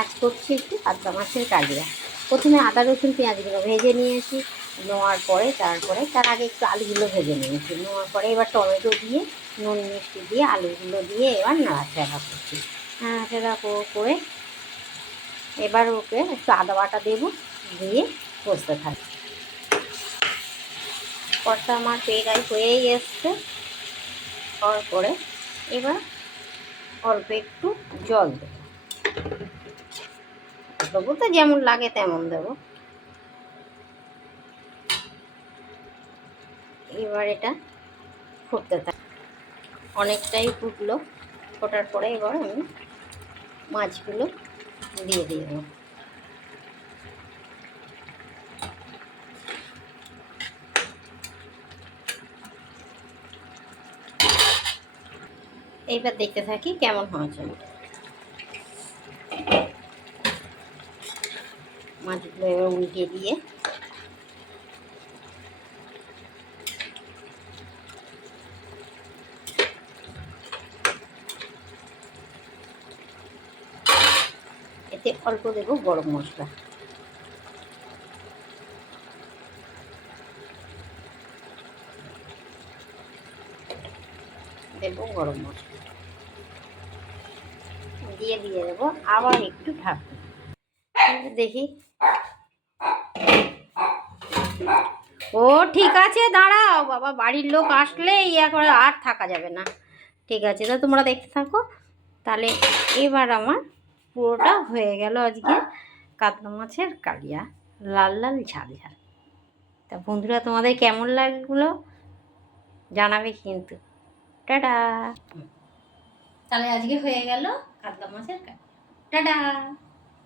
আজ করছি একটু কাতলা মাছের কালিয়া। প্রথমে আদা রসুন পেঁয়াজগুলো ভেজে নিয়েছি, নেওয়ার পরে তার আগে একটু আলুগুলো ভেজে নিয়েছি, নেওয়ার পরে এবার টমেটো দিয়ে নুন মিষ্টি দিয়ে আলুগুলো দিয়ে এবার নাড়াচাড়া করছি। নাড়াচাড়া করে এবার ওকে একটু আদা বাটা দেবো, দিয়ে কষতে থাকি। কষা আমার প্রায় হয়েই এসছে। হওয়ার পরে এবার অল্প একটু জল দেবো, দেবো তো যেমন লাগে তেমন দেবো। এবার এটা ফুটতে থাকে, অনেকটাই ফুটলো। ফোটার পরে এবার আমি মাছগুলো দিয়ে দেবো। এইবার দেখতে থাকি কেমন হয়েছে। মাছগুলো এবার উল্টে দিয়ে এতে অল্প দেবো গরম মশলা, দেবো গরম মশলা দিয়ে দেবো আবার একটু ঢাকবো। দেখি, ও ঠিক আছে, দাঁড়াও বাবা, বাড়ির লোক আসলেই এখন আর থাকা যাবে না। ঠিক আছে, তা তোমরা দেখতে থাকো। তাহলে এবার আমার পুরোটা হয়ে গেল আজকে কাতলা মাছের কালিয়া, লাল লাল ঝাল ঝাল। তা বন্ধুরা, তোমাদের কেমন লাগলো জানাবে কিন্তু। টাটা। তাহলে আজকে হয়ে গেল কাতলা মাছের কালিয়া। টাটা।